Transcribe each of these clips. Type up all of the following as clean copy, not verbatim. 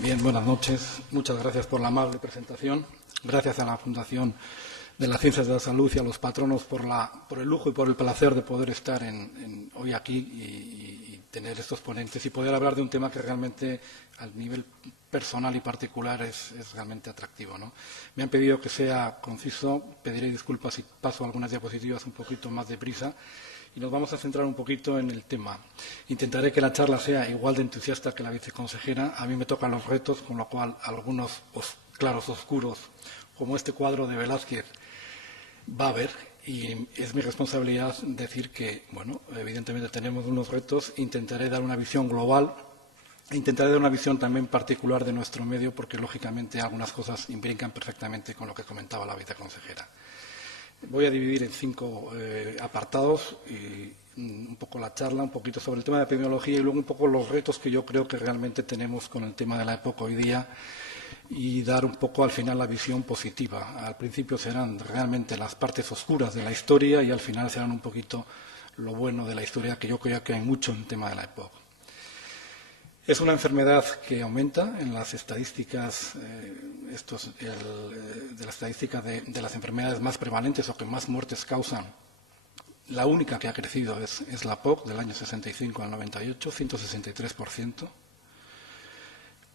Bien, buenas noches. Muchas gracias por la amable presentación. Gracias a la Fundación de las Ciencias de la Salud y a los patronos por el lujo y por el placer de poder estar hoy aquí y tener estos ponentes y poder hablar de un tema que realmente, al nivel personal y particular, es realmente atractivo, ¿no? Me han pedido que sea conciso. Pediré disculpas si paso algunas diapositivas un poquito más deprisa. Y nos vamos a centrar un poquito en el tema. Intentaré que la charla sea igual de entusiasta que la viceconsejera. A mí me tocan los retos, con lo cual algunos claros oscuros, como este cuadro de Velázquez, va a haber. Y es mi responsabilidad decir que, bueno, evidentemente tenemos unos retos. Intentaré dar una visión global. Intentaré dar una visión también particular de nuestro medio, porque lógicamente algunas cosas imbrican perfectamente con lo que comentaba la viceconsejera. Voy a dividir en 5 apartados y un poco la charla, un poquito sobre el tema de epidemiología y luego un poco los retos que yo creo que realmente tenemos con el tema de la época hoy día y dar un poco al final la visión positiva. Al principio serán realmente las partes oscuras de la historia y al final serán un poquito lo bueno de la historia, que yo creo que hay mucho en el tema de la época. Es una enfermedad que aumenta en las estadísticas, de las estadísticas de las enfermedades más prevalentes o que más muertes causan. La única que ha crecido es la POC, del año 65 al 98, 163%.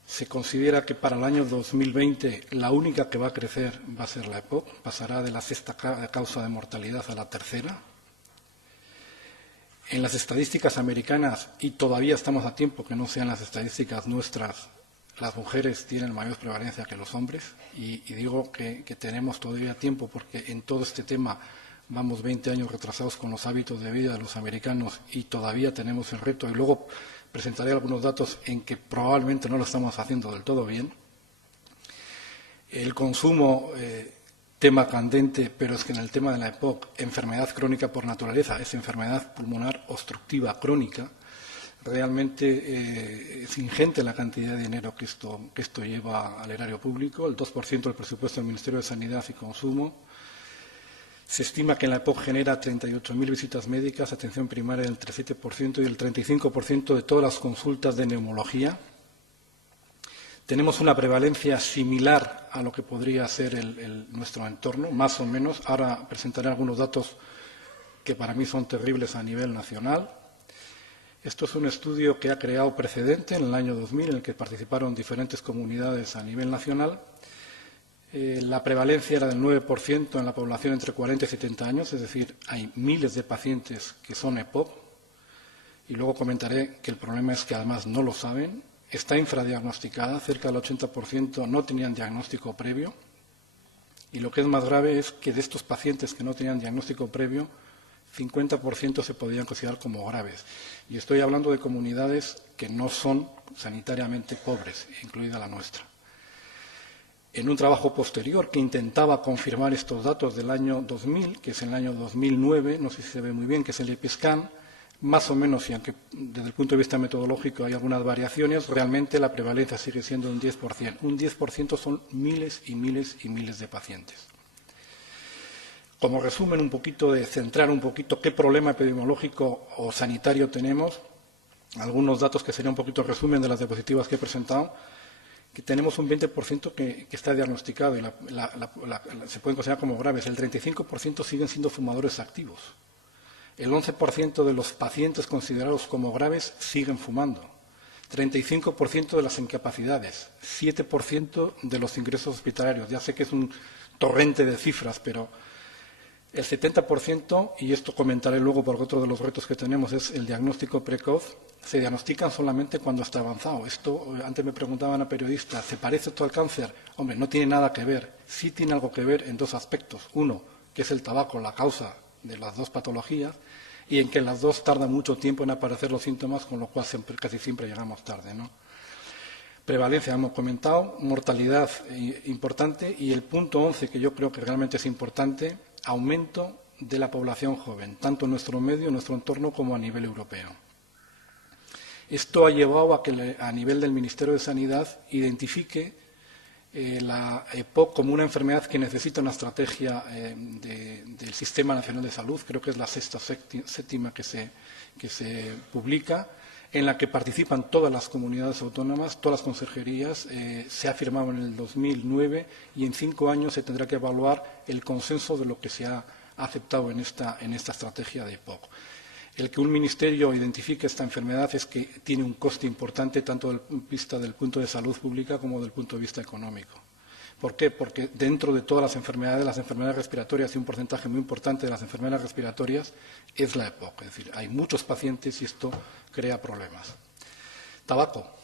Se considera que para el año 2020 la única que va a crecer va a ser la EPOC, pasará de la 6ª causa de mortalidad a la 3ª. En las estadísticas americanas, y todavía estamos a tiempo que no sean las estadísticas nuestras, las mujeres tienen mayor prevalencia que los hombres, y digo que tenemos todavía tiempo porque en todo este tema vamos 20 años retrasados con los hábitos de vida de los americanos y todavía tenemos el reto, y luego presentaré algunos datos en que probablemente no lo estamos haciendo del todo bien. El consumo, tema candente, pero es que en el tema de la EPOC, enfermedad crónica por naturaleza, es enfermedad pulmonar obstructiva crónica. Realmente es ingente la cantidad de dinero que esto lleva al erario público, el 2% del presupuesto del Ministerio de Sanidad y Consumo. Se estima que en la EPOC genera 38.000 visitas médicas, atención primaria del 37% y el 35% de todas las consultas de neumología. Tenemos una prevalencia similar a lo que podría ser nuestro entorno, más o menos. Ahora presentaré algunos datos que para mí son terribles a nivel nacional. Esto es un estudio que ha creado precedente en el año 2000, en el que participaron diferentes comunidades a nivel nacional. La prevalencia era del 9% en la población entre 40 y 70 años, es decir, hay miles de pacientes que son EPOC. Y luego comentaré que el problema es que además no lo saben. Está infradiagnosticada, cerca del 80% no tenían diagnóstico previo. Y lo que es más grave es que de estos pacientes que no tenían diagnóstico previo, 50% se podían considerar como graves. Y estoy hablando de comunidades que no son sanitariamente pobres, incluida la nuestra. En un trabajo posterior que intentaba confirmar estos datos del año 2000, que es el año 2009, no sé si se ve muy bien, que es el EPISCAN, más o menos, y aunque desde el punto de vista metodológico hay algunas variaciones, realmente la prevalencia sigue siendo un 10%. Un 10% son miles y miles y miles de pacientes. Como resumen un poquito, de centrar un poquito qué problema epidemiológico o sanitario tenemos, algunos datos que sería un poquito resumen de las diapositivas que he presentado, que tenemos un 20% que está diagnosticado y se pueden considerar como graves. El 35% siguen siendo fumadores activos. El 11% de los pacientes considerados como graves siguen fumando. 35% de las incapacidades. 7% de los ingresos hospitalarios. Ya sé que es un torrente de cifras, pero el 70%, y esto comentaré luego porque otro de los retos que tenemos es el diagnóstico precoz, se diagnostican solamente cuando está avanzado. Esto, antes me preguntaban a periodistas, ¿se parece esto al cáncer? Hombre, no tiene nada que ver. Sí tiene algo que ver en dos aspectos. Uno, que es el tabaco la causa de las dos patologías, y en que las dos tardan mucho tiempo en aparecer los síntomas, con lo cual casi siempre llegamos tarde, ¿no? Prevalencia, hemos comentado, mortalidad importante, y el punto 11, que yo creo que realmente es importante, aumento de la población joven, tanto en nuestro medio, en nuestro entorno, como a nivel europeo. Esto ha llevado a que a nivel del Ministerio de Sanidad identifique la EPOC como una enfermedad que necesita una estrategia del Sistema Nacional de Salud, creo que es la 6ª, 7ª que se publica, en la que participan todas las comunidades autónomas, todas las consejerías. Se ha firmado en el 2009 y en 5 años se tendrá que evaluar el consenso de lo que se ha aceptado en esta estrategia de EPOC. El que un ministerio identifique esta enfermedad es que tiene un coste importante tanto desde el vista del punto de salud pública como del punto de vista económico. ¿Por qué? Porque dentro de todas las enfermedades respiratorias y un porcentaje muy importante de las enfermedades respiratorias es la EPOC. Es decir, hay muchos pacientes y esto crea problemas. Tabaco,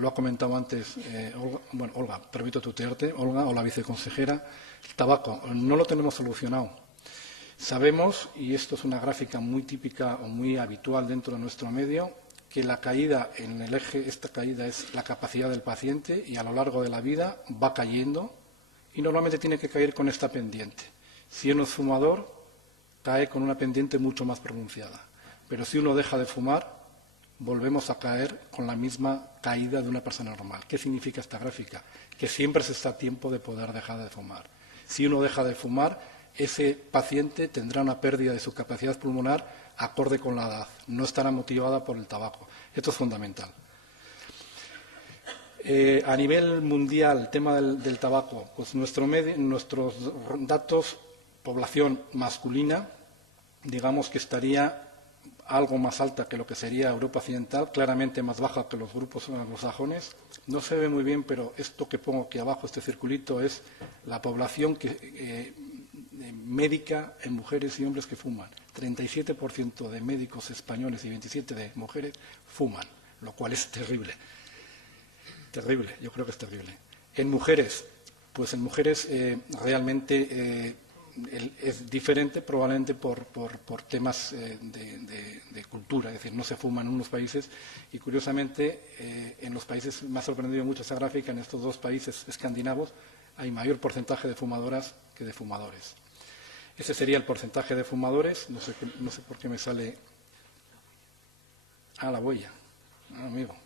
lo ha comentado antes Olga. Bueno, Olga, permito tutearte, Olga, o la viceconsejera. El tabaco, no lo tenemos solucionado. Sabemos, y esto es una gráfica muy típica o muy habitual dentro de nuestro medio, que la caída en el eje, esta caída es la capacidad del paciente y a lo largo de la vida va cayendo y normalmente tiene que caer con esta pendiente. Si uno es fumador, cae con una pendiente mucho más pronunciada. Pero si uno deja de fumar, volvemos a caer con la misma caída de una persona normal. ¿Qué significa esta gráfica? Que siempre se está a tiempo de poder dejar de fumar. Si uno deja de fumar, ese paciente tendrá una pérdida de su capacidad pulmonar acorde con la edad. No estará motivada por el tabaco. Esto es fundamental. A nivel mundial, el tema del tabaco, pues nuestros datos, población masculina, digamos que estaría algo más alta que lo que sería Europa Occidental, claramente más baja que los grupos anglosajones. No se ve muy bien, pero esto que pongo aquí abajo, este circulito, es la población médica en mujeres y hombres que fuman. 37% de médicos españoles y 27% de mujeres fuman, lo cual es terrible. Terrible, yo creo que es terrible. En mujeres, pues en mujeres realmente es diferente, probablemente por temas de cultura, es decir, no se fuma en unos países y curiosamente en los países, me ha sorprendido mucho esa gráfica, en estos 2 países escandinavos hay mayor porcentaje de fumadoras que de fumadores. Ese sería el porcentaje de fumadores, no sé por qué me sale la huella, amigo.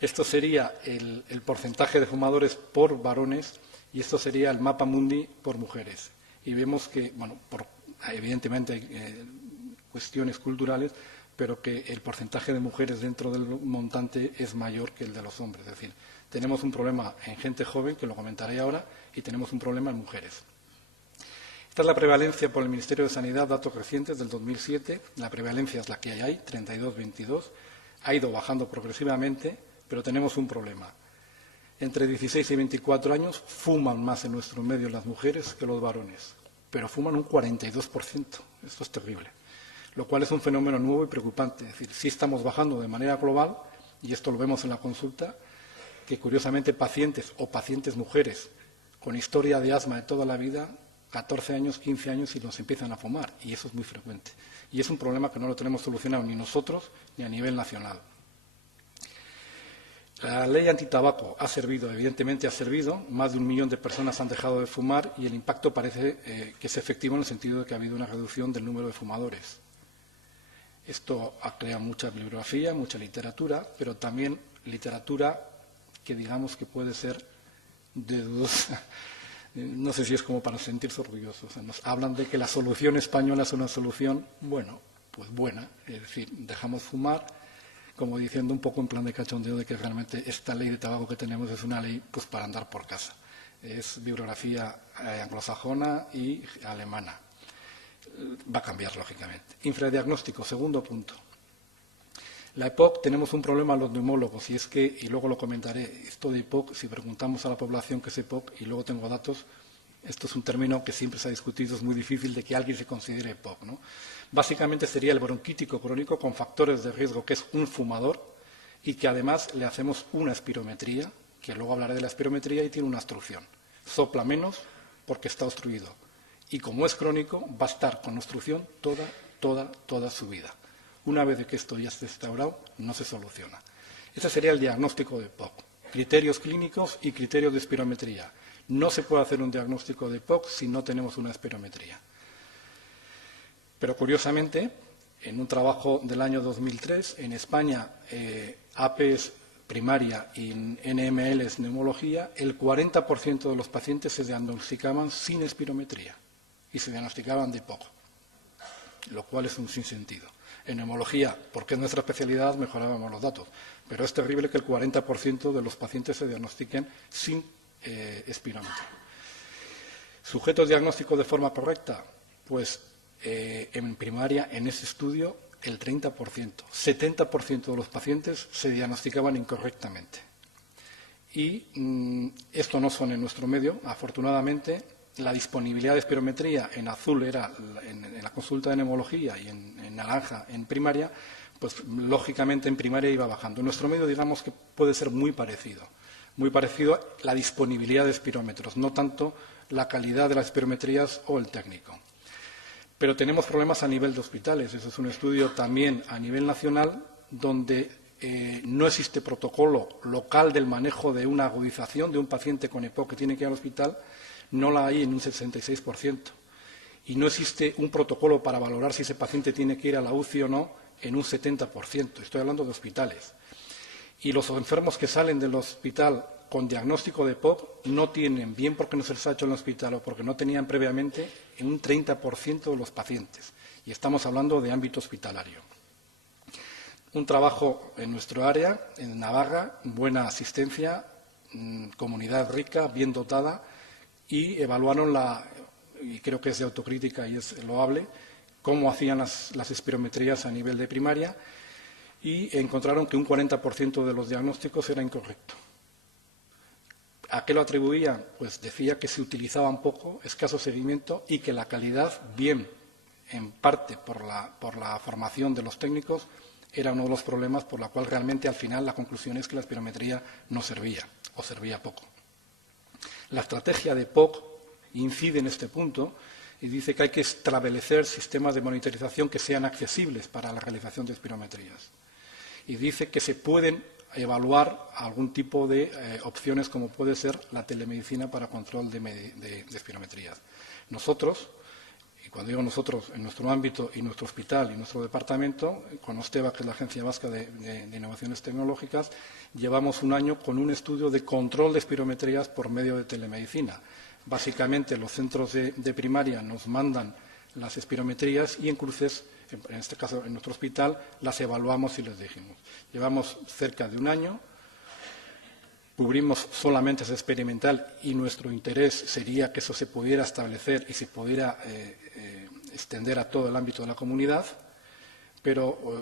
Esto sería el porcentaje de fumadores por varones y esto sería el mapa mundi por mujeres. Y vemos que, bueno, evidentemente hay cuestiones culturales, pero que el porcentaje de mujeres dentro del montante es mayor que el de los hombres. Es decir, tenemos un problema en gente joven, que lo comentaré ahora, y tenemos un problema en mujeres. Esta es la prevalencia por el Ministerio de Sanidad, datos recientes del 2007. La prevalencia es la que hay, 32-22. Ha ido bajando progresivamente, pero tenemos un problema. Entre 16 y 24 años fuman más en nuestro medio las mujeres que los varones, pero fuman un 42%. Esto es terrible, lo cual es un fenómeno nuevo y preocupante. Es decir, sí estamos bajando de manera global, y esto lo vemos en la consulta, que curiosamente pacientes o pacientes mujeres con historia de asma de toda la vida, 14 años, 15 años y nos empiezan a fumar, y eso es muy frecuente. Y es un problema que no lo tenemos solucionado ni nosotros ni a nivel nacional. La ley antitabaco ha servido, evidentemente ha servido, más de 1 millón de personas han dejado de fumar y el impacto parece que es efectivo en el sentido de que ha habido una reducción del número de fumadores. Esto ha creado mucha bibliografía, mucha literatura, pero también literatura que digamos que puede ser de dudosa. No sé si es como para sentirse orgullosos. O sea, nos hablan de que la solución española es una solución, bueno, pues buena. Es decir, dejamos fumar, como diciendo un poco en plan de cachondeo de que realmente esta ley de tabaco que tenemos es una ley pues para andar por casa. Es bibliografía anglosajona y alemana. Va a cambiar, lógicamente. Infradiagnóstico, segundo punto. La EPOC, tenemos un problema los neumólogos, y es que, y luego lo comentaré, esto de EPOC, si preguntamos a la población qué es EPOC, y luego tengo datos, esto es un término que siempre se ha discutido, es muy difícil de que alguien se considere EPOC, ¿no? Básicamente sería el bronquítico crónico con factores de riesgo, que es un fumador, y que además le hacemos una espirometría, que luego hablaré de la espirometría, y tiene una obstrucción. Sopla menos porque está obstruido. Y como es crónico, va a estar con obstrucción toda su vida. Una vez que esto ya esté instaurado, no se soluciona. Ese sería el diagnóstico de EPOC. Criterios clínicos y criterios de espirometría. No se puede hacer un diagnóstico de EPOC si no tenemos una espirometría. Pero curiosamente, en un trabajo del año 2003, en España, APES primaria y NMLs neumología, el 40% de los pacientes se diagnosticaban sin espirometría y se diagnosticaban de EPOC, lo cual es un sinsentido. En neumología, porque es nuestra especialidad, mejorábamos los datos. Pero es terrible que el 40% de los pacientes se diagnostiquen sin espirómetro. ¿Sujetos diagnósticos de forma correcta? Pues en primaria, en ese estudio, el 30%. 70% de los pacientes se diagnosticaban incorrectamente. Y esto no son en nuestro medio, afortunadamente. La disponibilidad de espirometría en azul era en la consulta de neumología y en naranja en primaria, pues lógicamente en primaria iba bajando. En nuestro medio, digamos que puede ser muy parecido la disponibilidad de espirómetros, no tanto la calidad de las espirometrías o el técnico. Pero tenemos problemas a nivel de hospitales. Ese es un estudio también a nivel nacional donde no existe protocolo local del manejo de una agudización de un paciente con EPOC que tiene que ir al hospital. No la hay en un 66%. Y no existe un protocolo para valorar si ese paciente tiene que ir a la UCI o no en un 70%. Estoy hablando de hospitales. Y los enfermos que salen del hospital con diagnóstico de EPOC no tienen, bien porque no se les ha hecho en el hospital o porque no tenían previamente, en un 30% de los pacientes. Y estamos hablando de ámbito hospitalario. Un trabajo en nuestro área, en Navarra, buena asistencia, comunidad rica, bien dotada, y evaluaron y creo que es de autocrítica y es loable, cómo hacían las espirometrías a nivel de primaria y encontraron que un 40% de los diagnósticos era incorrecto. ¿A qué lo atribuían? Pues decía que se utilizaban poco, escaso seguimiento y que la calidad, bien en parte por la formación de los técnicos, era uno de los problemas por la cual realmente al final la conclusión es que la espirometría no servía o servía poco. La estrategia de POC incide en este punto y dice que hay que establecer sistemas de monitorización que sean accesibles para la realización de espirometrías. Y dice que se pueden evaluar algún tipo de opciones como puede ser la telemedicina para control de espirometrías. Nosotros, y cuando digo nosotros, en nuestro ámbito y nuestro hospital y nuestro departamento, con OSTEBA, que es la Agencia Vasca de Innovaciones Tecnológicas, llevamos un año con un estudio de control de espirometrías por medio de telemedicina. Básicamente, los centros de primaria nos mandan las espirometrías y en cruces, en este caso en nuestro hospital, las evaluamos y les dijimos. Llevamos cerca de un año, cubrimos solamente ese experimental y nuestro interés sería que eso se pudiera establecer y se pudiera extender a todo el ámbito de la comunidad,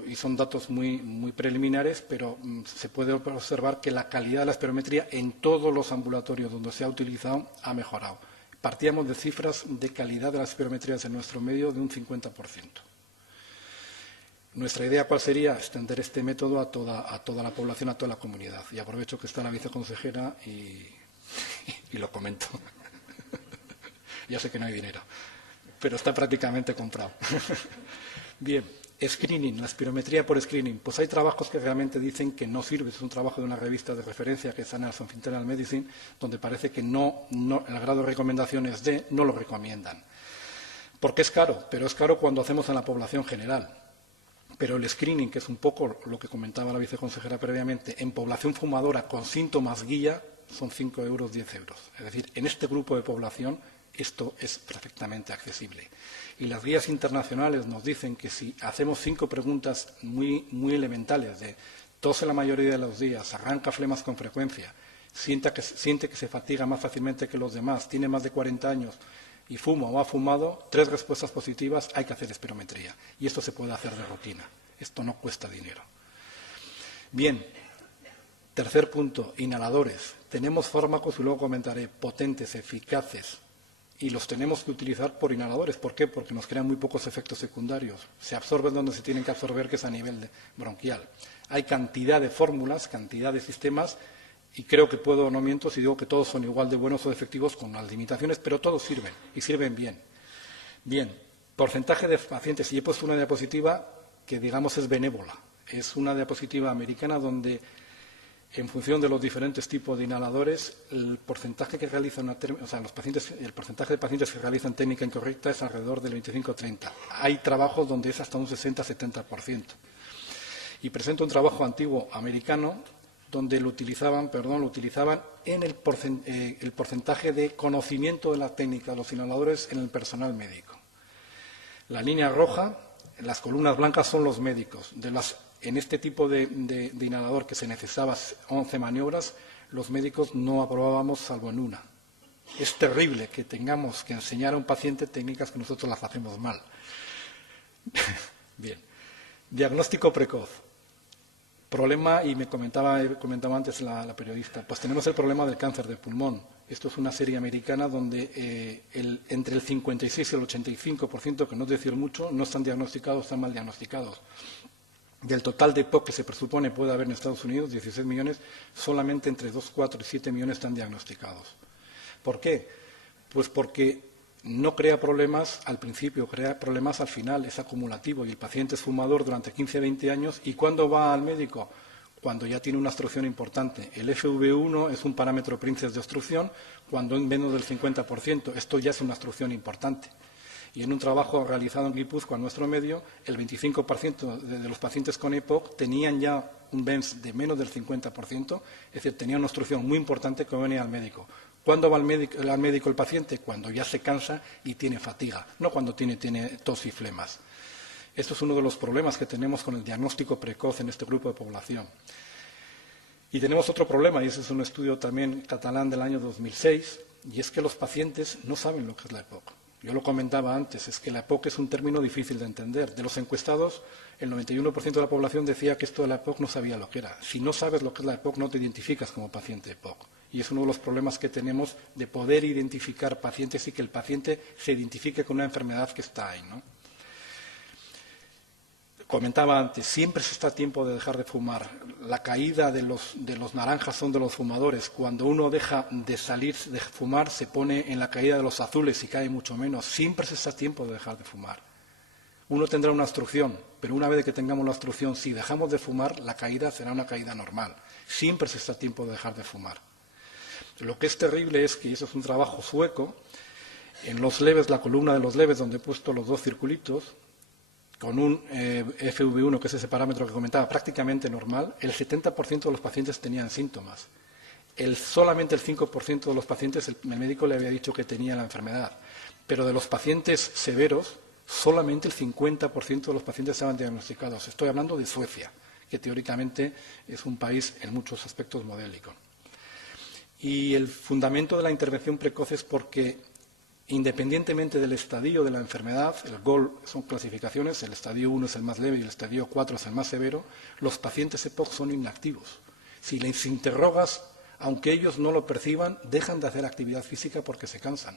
y son datos muy preliminares, pero se puede observar que la calidad de la espirometría en todos los ambulatorios donde se ha utilizado ha mejorado. Partíamos de cifras de calidad de las espirometrías en nuestro medio de un 50%. Nuestra idea, ¿cuál sería? Extender este método a toda la población, a toda la comunidad. Y aprovecho que está la viceconsejera y lo comento. Ya sé que no hay dinero, pero está prácticamente comprado. Bien, screening, la espirometría por screening. Pues hay trabajos que realmente dicen que no sirve. Es un trabajo de una revista de referencia que está en Nelson Internal Medicine, donde parece que el grado de recomendaciones no lo recomiendan. Porque es caro, pero es caro cuando hacemos en la población general. Pero el screening, que es un poco lo que comentaba la viceconsejera previamente, en población fumadora con síntomas guía, son 5 euros, 10 euros. Es decir, en este grupo de población esto es perfectamente accesible. Y las guías internacionales nos dicen que si hacemos 5 preguntas muy elementales de tose la mayoría de los días, arranca flemas con frecuencia, siente que se fatiga más fácilmente que los demás, tiene más de 40 años y fuma o ha fumado, 3 respuestas positivas, hay que hacer espirometría. Y esto se puede hacer de rutina. Esto no cuesta dinero. Bien, tercer punto, inhaladores. Tenemos fármacos, y luego comentaré, potentes, eficaces, y los tenemos que utilizar por inhaladores. ¿Por qué? Porque nos crean muy pocos efectos secundarios. Se absorben donde se tienen que absorber, que es a nivel bronquial. Hay cantidad de fórmulas, cantidad de sistemas, y creo que no miento si digo que todos son igual de buenos o de efectivos con las limitaciones, pero todos sirven, y sirven bien. Bien, porcentaje de pacientes, y he puesto una diapositiva que digamos es benévola. Es una diapositiva americana donde, en función de los diferentes tipos de inhaladores, el porcentaje que realizan el porcentaje de pacientes que realizan técnica incorrecta es alrededor del 25-30. Hay trabajos donde es hasta un 60-70%. Y presento un trabajo antiguo americano donde lo utilizaban en el porcentaje de conocimiento de la técnica de los inhaladores en el personal médico. La línea roja las columnas blancas son los médicos. En este tipo de inhalador que se necesitaba 11 maniobras, los médicos no aprobábamos salvo en una. Es terrible que tengamos que enseñar a un paciente técnicas que nosotros las hacemos mal. Bien. Diagnóstico precoz. Problema, y me comentaba antes la periodista, pues tenemos el problema del cáncer de pulmón. Esto es una serie americana donde entre el 56 y el 85%, que no es decir mucho, no están diagnosticados, están mal diagnosticados. Del total de EPOC que se presupone puede haber en Estados Unidos, 16 millones, solamente entre 2, 4 y 7 millones están diagnosticados. ¿Por qué? Pues porque no crea problemas al principio, crea problemas al final, es acumulativo y el paciente es fumador durante 15, 20 años y ¿cuándo va al médico? Cuando ya tiene una obstrucción importante. El FEV1 es un parámetro Princes de obstrucción cuando es menos del 50%, esto ya es una obstrucción importante. Y en un trabajo realizado en Guipúzcoa, en nuestro medio, el 25% de los pacientes con EPOC tenían ya un BENS de menos del 50%, es decir, tenían una obstrucción muy importante que venía al médico. ¿Cuándo va al médico el paciente? Cuando ya se cansa y tiene fatiga, no cuando tiene tos y flemas. Esto es uno de los problemas que tenemos con el diagnóstico precoz en este grupo de población. Y tenemos otro problema, y ese es un estudio también catalán del año 2006, y es que los pacientes no saben lo que es la EPOC. Yo lo comentaba antes, es que la EPOC es un término difícil de entender. De los encuestados, el 91% de la población decía que esto de la EPOC no sabía lo que era. Si no sabes lo que es la EPOC, no te identificas como paciente EPOC. Y es uno de los problemas que tenemos de poder identificar pacientes y que el paciente se identifique con una enfermedad que está ahí, ¿no? Comentaba antes, siempre se está a tiempo de dejar de fumar. La caída de los naranjas son de los fumadores. Cuando uno deja de salir de fumar, se pone en la caída de los azules y cae mucho menos. Siempre se está a tiempo de dejar de fumar. Uno tendrá una obstrucción, pero una vez que tengamos la obstrucción, si dejamos de fumar, la caída será una caída normal. Siempre se está a tiempo de dejar de fumar. Lo que es terrible es que, y eso es un trabajo sueco, en los leves, la columna de los leves, donde he puesto los dos circulitos, con un FEV1, que es ese parámetro que comentaba, prácticamente normal, el 70% de los pacientes tenían síntomas. Solamente el 5% de los pacientes, el médico le había dicho que tenía la enfermedad. Pero de los pacientes severos, solamente el 50% de los pacientes estaban diagnosticados. Estoy hablando de Suecia, que teóricamente es un país en muchos aspectos modélico. Y el fundamento de la intervención precoz es porque, independientemente del estadio de la enfermedad, el GOL son clasificaciones, el estadio 1 es el más leve y el estadio 4 es el más severo, los pacientes EPOC son inactivos. Si les interrogas, aunque ellos no lo perciban, dejan de hacer actividad física porque se cansan.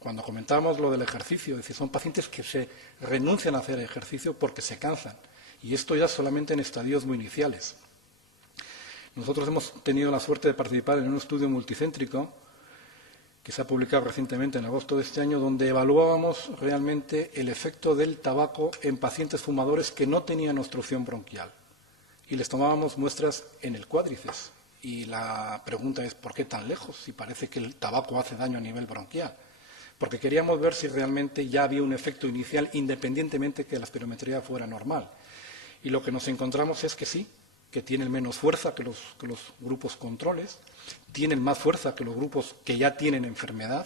Cuando comentábamos lo del ejercicio, es decir, son pacientes que se renuncian a hacer ejercicio porque se cansan. Y esto ya solamente en estadios muy iniciales. Nosotros hemos tenido la suerte de participar en un estudio multicéntrico que se ha publicado recientemente en agosto de este año, donde evaluábamos realmente el efecto del tabaco en pacientes fumadores que no tenían obstrucción bronquial. Y les tomábamos muestras en el cuádriceps. Y la pregunta es, ¿por qué tan lejos? Si parece que el tabaco hace daño a nivel bronquial. Porque queríamos ver si realmente ya había un efecto inicial, independientemente que la espirometría fuera normal. Y lo que nos encontramos es que sí, que tienen menos fuerza que los grupos controles, tienen más fuerza que los grupos que ya tienen enfermedad.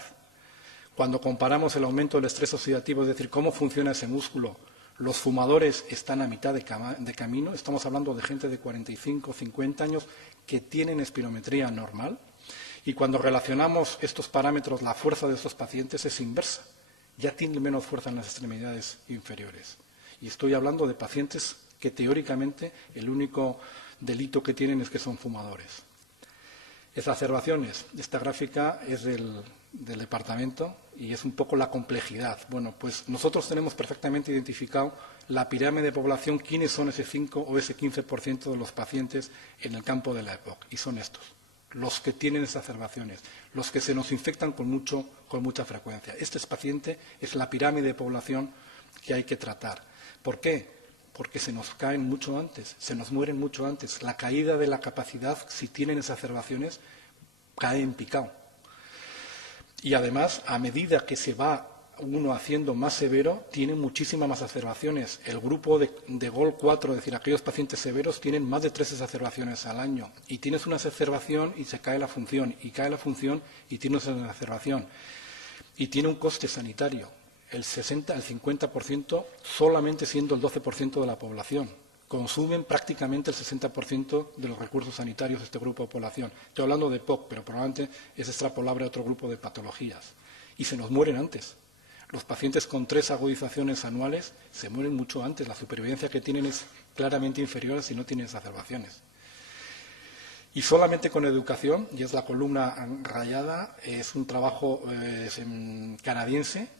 Cuando comparamos el aumento del estrés oxidativo, es decir, cómo funciona ese músculo, los fumadores están a mitad de camino, estamos hablando de gente de 45, 50 años que tienen espirometría normal, y cuando relacionamos estos parámetros, la fuerza de estos pacientes es inversa, ya tienen menos fuerza en las extremidades inferiores. Y estoy hablando de pacientes que teóricamente el único delito que tienen es que son fumadores. Exacerbaciones. Esta gráfica es del departamento y es un poco la complejidad. Bueno, pues nosotros tenemos perfectamente identificado la pirámide de población, quiénes son ese 5 o ese 15% de los pacientes en el campo de la EPOC. Y son estos, los que tienen exacerbaciones, los que se nos infectan con mucha frecuencia. Este paciente es la pirámide de población que hay que tratar. ¿Por qué? Porque se nos caen mucho antes, se nos mueren mucho antes. La caída de la capacidad, si tienen exacerbaciones, cae en picado. Y además, a medida que se va uno haciendo más severo, tiene muchísimas más exacerbaciones. El grupo de GOL 4, es decir, aquellos pacientes severos, tienen más de 3 exacerbaciones al año. Y tienes una exacerbación y se cae la función, y cae la función y tienes una exacerbación. Y tiene un coste sanitario. el 50%, solamente siendo el 12% de la población. Consumen prácticamente el 60% de los recursos sanitarios de este grupo de población. Estoy hablando de POC, pero probablemente es extrapolable a otro grupo de patologías. Y se nos mueren antes. Los pacientes con 3 agudizaciones anuales se mueren mucho antes. La supervivencia que tienen es claramente inferior si no tienen exacerbaciones. Y solamente con educación, y es la columna rayada, es un trabajo canadiense,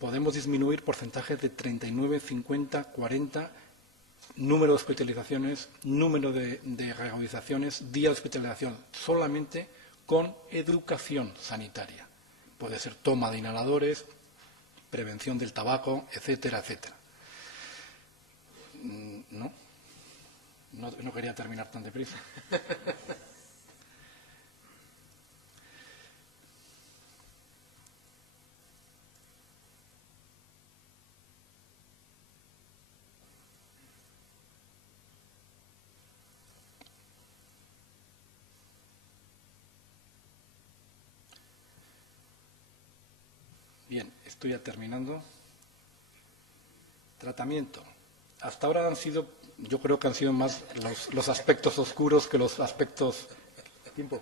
podemos disminuir porcentajes de 39, 50, 40, número de hospitalizaciones, número de reagudizaciones, día de hospitalización, solamente con educación sanitaria. Puede ser toma de inhaladores, prevención del tabaco, etcétera, etcétera. No quería terminar tan deprisa. Bien, estoy ya terminando. Tratamiento. Hasta ahora yo creo que han sido más los aspectos oscuros que los aspectos... ¿Tiempo?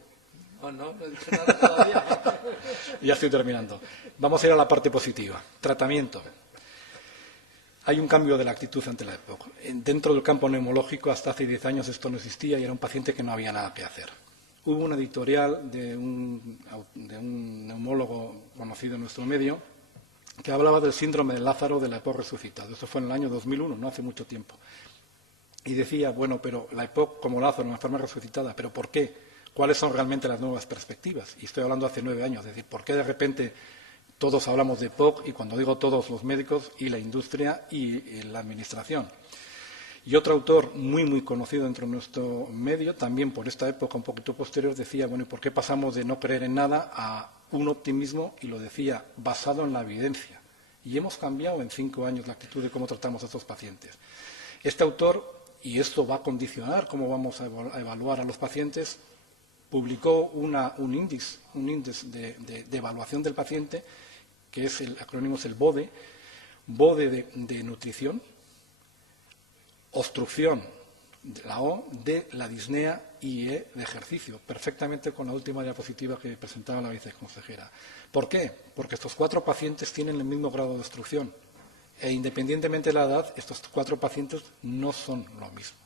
No he dicho nada todavía. Ya estoy terminando. Vamos a ir a la parte positiva. Tratamiento. Hay un cambio de la actitud ante la EPOC. Dentro del campo neumológico, hasta hace 10 años esto no existía y era un paciente que no había nada que hacer. Hubo una editorial de un neumólogo conocido en nuestro medio que hablaba del síndrome de Lázaro de la EPOC resucitado. Esto fue en el año 2001, no hace mucho tiempo. Y decía, bueno, pero la EPOC como Lázaro, una enfermedad resucitada, ¿pero por qué? ¿Cuáles son realmente las nuevas perspectivas? Y estoy hablando hace 9 años, es decir, ¿por qué de repente todos hablamos de EPOC? Y cuando digo todos, los médicos y la industria y la administración. Y otro autor muy conocido dentro de nuestro medio, también por esta época un poquito posterior, decía, bueno, ¿y por qué pasamos de no creer en nada a un optimismo? Y lo decía, basado en la evidencia. Y hemos cambiado en 5 años la actitud de cómo tratamos a estos pacientes. Este autor, y esto va a condicionar cómo vamos a evaluar a los pacientes, publicó un índice de evaluación del paciente, que es el acrónimo es el BODE, BODE de nutrición, obstrucción, la O, de la disnea y E de ejercicio, perfectamente con la última diapositiva que presentaba la viceconsejera. ¿Por qué? Porque estos 4 pacientes tienen el mismo grado de obstrucción e independientemente de la edad, estos 4 pacientes no son lo mismo.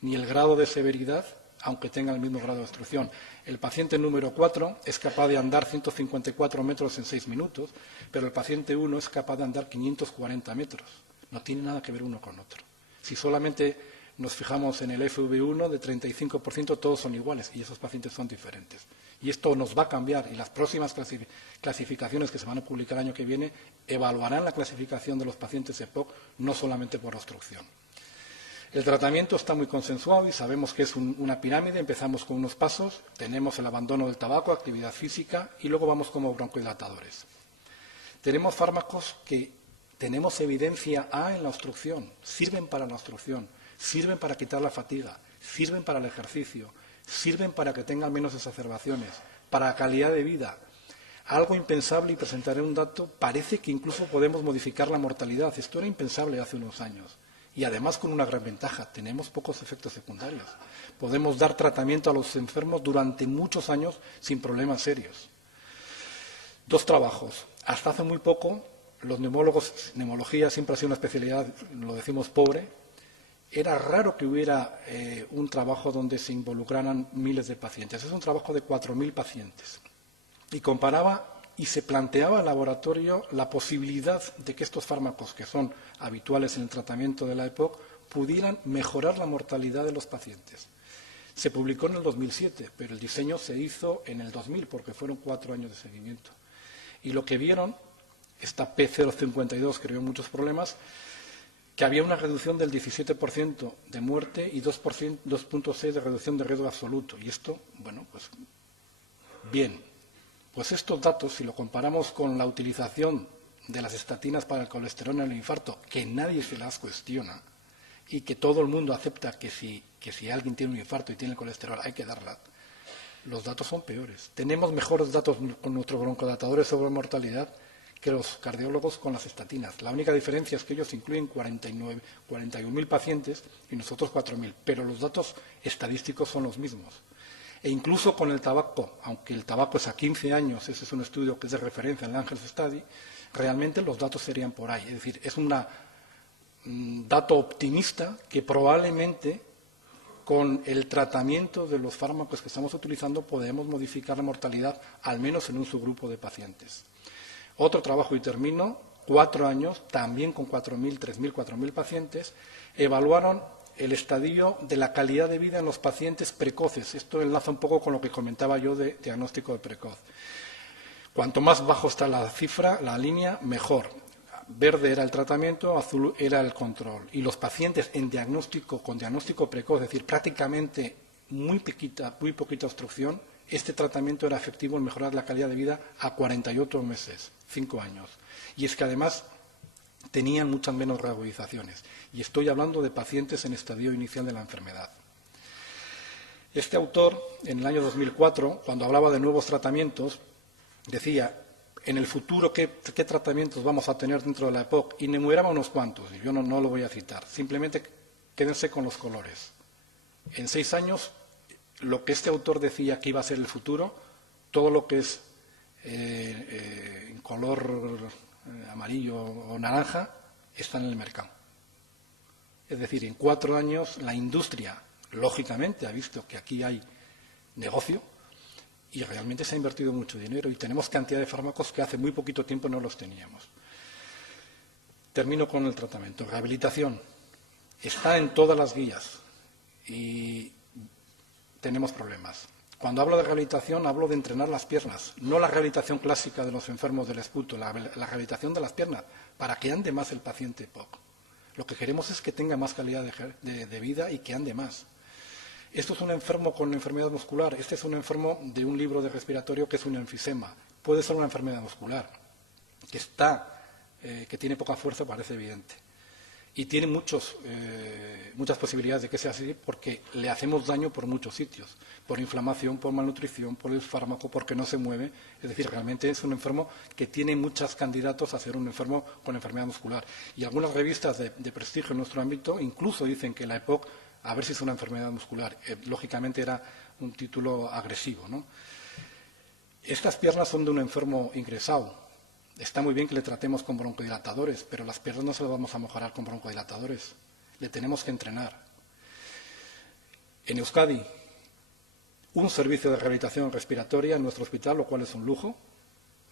Ni el grado de severidad, aunque tengan el mismo grado de obstrucción. El paciente número 4 es capaz de andar 154 metros en 6 minutos, pero el paciente 1 es capaz de andar 540 metros. No tiene nada que ver uno con otro. Si solamente nos fijamos en el FV1 de 35%, todos son iguales y esos pacientes son diferentes. Y esto nos va a cambiar y las próximas clasificaciones que se van a publicar el año que viene evaluarán la clasificación de los pacientes EPOC no solamente por obstrucción. El tratamiento está muy consensuado y sabemos que es una pirámide. Empezamos con unos pasos, tenemos el abandono del tabaco, actividad física y luego vamos como broncodilatadores. Tenemos fármacos que tenemos evidencia A en la obstrucción, sirven para la obstrucción, sirven para quitar la fatiga, sirven para el ejercicio, sirven para que tengan menos exacerbaciones, para la calidad de vida. Algo impensable, y presentaré un dato, parece que incluso podemos modificar la mortalidad. Esto era impensable hace unos años. Y además con una gran ventaja, tenemos pocos efectos secundarios. Podemos dar tratamiento a los enfermos durante muchos años sin problemas serios. 2 trabajos. Hasta hace muy poco, los neumólogos, neumología siempre ha sido una especialidad, lo decimos, pobre. Era raro que hubiera un trabajo donde se involucraran miles de pacientes. Es un trabajo de 4.000 pacientes. Y comparaba y se planteaba en laboratorio la posibilidad de que estos fármacos, que son habituales en el tratamiento de la EPOC, pudieran mejorar la mortalidad de los pacientes. Se publicó en el 2007, pero el diseño se hizo en el 2000, porque fueron 4 años de seguimiento. Y lo que vieron, esta P052 creó muchos problemas, que había una reducción del 17% de muerte y 2.6% de reducción de riesgo absoluto. Y esto, bueno, pues bien. Pues estos datos, si lo comparamos con la utilización de las estatinas para el colesterol en el infarto, que nadie se las cuestiona y que todo el mundo acepta que si alguien tiene un infarto y tiene el colesterol hay que darla, los datos son peores. Tenemos mejores datos con nuestros broncodilatadores sobre mortalidad que los cardiólogos con las estatinas. La única diferencia es que ellos incluyen 41.000 pacientes y nosotros 4.000, pero los datos estadísticos son los mismos. E incluso con el tabaco, aunque el tabaco es a 15 años, ese es un estudio que es de referencia en el Angels Study, realmente los datos serían por ahí. Es decir, es un dato optimista que probablemente con el tratamiento de los fármacos que estamos utilizando podemos modificar la mortalidad, al menos en un subgrupo de pacientes. Otro trabajo, y termino, 4 años, también con 4.000, 3.000, 4.000 pacientes, evaluaron el estadio de la calidad de vida en los pacientes precoces. Esto enlaza un poco con lo que comentaba yo de diagnóstico de precoz. Cuanto más bajo está la cifra, la línea, mejor. Verde era el tratamiento, azul era el control. Y los pacientes con diagnóstico precoz, es decir, prácticamente muy poquita obstrucción, este tratamiento era efectivo en mejorar la calidad de vida a 48 meses, 5 años. Y es que además tenían muchas menos reagudizaciones. Y estoy hablando de pacientes en estadio inicial de la enfermedad. Este autor, en el año 2004, cuando hablaba de nuevos tratamientos, decía, en el futuro, ¿qué tratamientos vamos a tener dentro de la EPOC? Y enumeraba unos cuantos, y yo no lo voy a citar. Simplemente quédense con los colores. En 6 años, lo que este autor decía que iba a ser el futuro, todo lo que es en color amarillo o naranja, está en el mercado. Es decir, en 4 años la industria, lógicamente, ha visto que aquí hay negocio y realmente se ha invertido mucho dinero y tenemos cantidad de fármacos que hace muy poquito tiempo no los teníamos. Termino con el tratamiento. Rehabilitación. Está en todas las guías y tenemos problemas. Cuando hablo de rehabilitación, hablo de entrenar las piernas, no la rehabilitación clásica de los enfermos del esputo, la rehabilitación de las piernas, para que ande más el paciente EPOC. Lo que queremos es que tenga más calidad de vida y que ande más. Esto es un enfermo con enfermedad muscular, este es un enfermo de un libro de respiratorio que es un enfisema. Puede ser una enfermedad muscular, que tiene poca fuerza, parece evidente. Y tiene muchas posibilidades de que sea así porque le hacemos daño por muchos sitios, por inflamación, por malnutrición, por el fármaco, porque no se mueve. Es decir, realmente es un enfermo que tiene muchos candidatos a ser un enfermo con enfermedad muscular. Y algunas revistas de prestigio en nuestro ámbito incluso dicen que la EPOC, a ver si es una enfermedad muscular. Lógicamente era un título agresivo, ¿no? Estas piernas son de un enfermo ingresado. Está muy bien que le tratemos con broncodilatadores, pero las piernas no se las vamos a mejorar con broncodilatadores. Le tenemos que entrenar. En Euskadi, un servicio de rehabilitación respiratoria en nuestro hospital, lo cual es un lujo.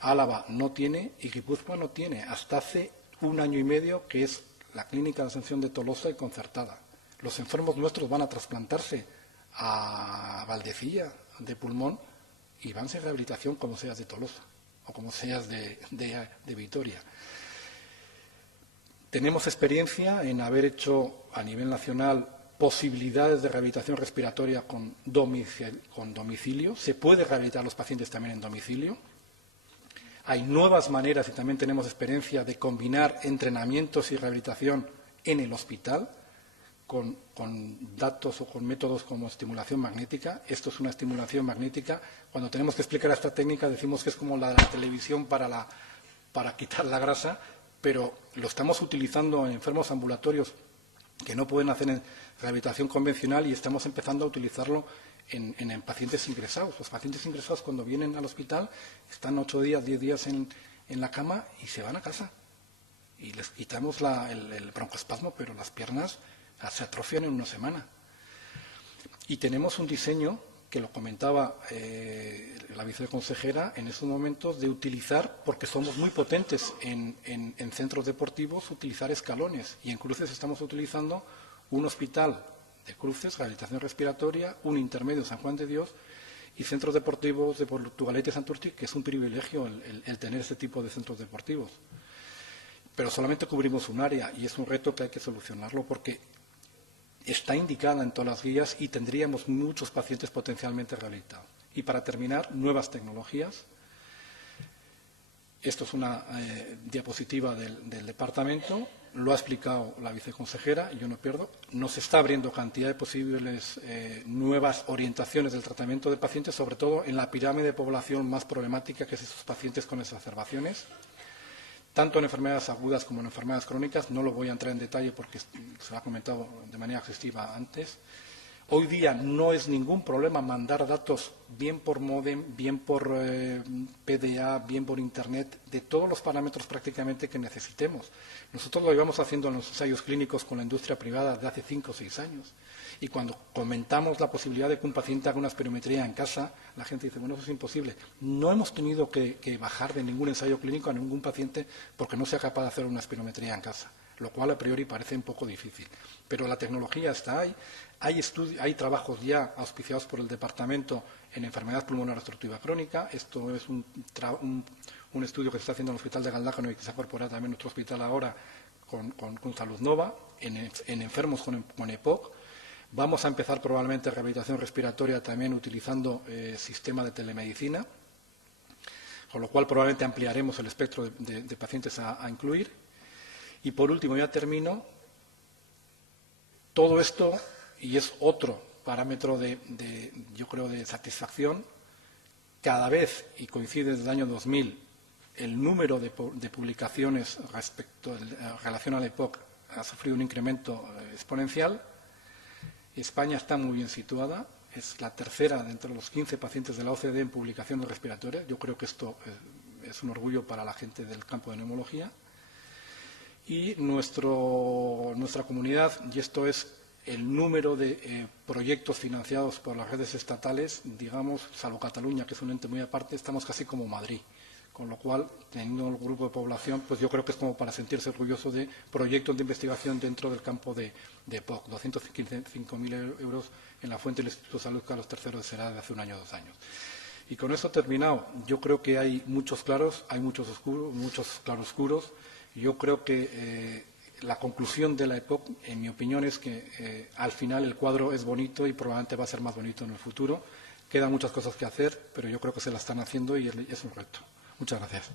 Álava no tiene y Guipúzcoa no tiene. Hasta hace 1 año y medio que es la Clínica de Ascensión de Tolosa y concertada. Los enfermos nuestros van a trasplantarse a Valdecilla de pulmón y van sin rehabilitación como seas de Tolosa o como seas de Vitoria. Tenemos experiencia en haber hecho a nivel nacional posibilidades de rehabilitación respiratoria con domicilio. Se puede rehabilitar a los pacientes también en domicilio. Hay nuevas maneras y también tenemos experiencia de combinar entrenamientos y rehabilitación en el hospital con datos o con métodos como estimulación magnética. Esto es una estimulación magnética. Cuando tenemos que explicar esta técnica decimos que es como la de la televisión para quitar la grasa, pero lo estamos utilizando en enfermos ambulatorios que no pueden hacer rehabilitación convencional y estamos empezando a utilizarlo en pacientes ingresados. Los pacientes ingresados cuando vienen al hospital están 8 días, 10 días en la cama y se van a casa. Y les quitamos el broncoespasmo, pero las piernas se atrofian en 1 semana. Y tenemos un diseño, que lo comentaba la viceconsejera, en estos momentos de utilizar, porque somos muy potentes en centros deportivos, utilizar escalones. Y en Cruces estamos utilizando un hospital de Cruces, rehabilitación respiratoria, un intermedio San Juan de Dios y centros deportivos de Portugalete y Santurce, que es un privilegio el tener este tipo de centros deportivos. Pero solamente cubrimos un área y es un reto que hay que solucionarlo porque está indicada en todas las guías y tendríamos muchos pacientes potencialmente rehabilitados. Y para terminar, nuevas tecnologías. Esto es una diapositiva del departamento, lo ha explicado la viceconsejera y yo no pierdo. Nos está abriendo cantidad de posibles nuevas orientaciones del tratamiento de pacientes, sobre todo en la pirámide de población más problemática, que es esos pacientes con exacerbaciones. tanto en enfermedades agudas como en enfermedades crónicas. No lo voy a entrar en detalle porque se ha comentado de manera exhaustiva antes. Hoy día no es ningún problema mandar datos bien por módem, bien por PDA, bien por Internet, de todos los parámetros prácticamente que necesitemos. Nosotros lo llevamos haciendo en los ensayos clínicos con la industria privada desde hace 5 o 6 años. Y cuando comentamos la posibilidad de que un paciente haga una espirometría en casa, la gente dice, bueno, eso es imposible. No hemos tenido que bajar de ningún ensayo clínico a ningún paciente porque no sea capaz de hacer una espirometría en casa, lo cual a priori parece un poco difícil. Pero la tecnología está ahí. Hay trabajos ya auspiciados por el Departamento en enfermedad pulmonar obstructiva crónica. Esto es un estudio que se está haciendo en el Hospital de Galdácano y que se ha incorporado también en nuestro hospital ahora con Salud Nova, en enfermos con EPOC. Vamos a empezar probablemente rehabilitación respiratoria también utilizando sistema de telemedicina, con lo cual probablemente ampliaremos el espectro de pacientes a incluir. Y por último, ya termino, todo esto, y es otro parámetro yo creo, de satisfacción, cada vez, y coincide desde el año 2000, el número de publicaciones en relación al EPOC ha sufrido un incremento exponencial. España está muy bien situada, es la tercera de entre los 15 pacientes de la OCDE en publicaciones respiratorias. Yo creo que esto es un orgullo para la gente del campo de neumología. Y nuestra comunidad, y esto es el número de proyectos financiados por las redes estatales, digamos, salvo Cataluña, que es un ente muy aparte, estamos casi como Madrid. Con lo cual, teniendo el grupo de población, pues yo creo que es como para sentirse orgulloso de proyectos de investigación dentro del campo de EPOC. 215.000 euros en la fuente del Instituto de Salud Carlos III de Será de hace 1 año o 2 años. Y con esto terminado. Yo creo que hay muchos claros, hay muchos claroscuros. Yo creo que la conclusión de la EPOC, en mi opinión, es que al final el cuadro es bonito y probablemente va a ser más bonito en el futuro. Quedan muchas cosas que hacer, pero yo creo que se la están haciendo y es un reto. Muchas gracias.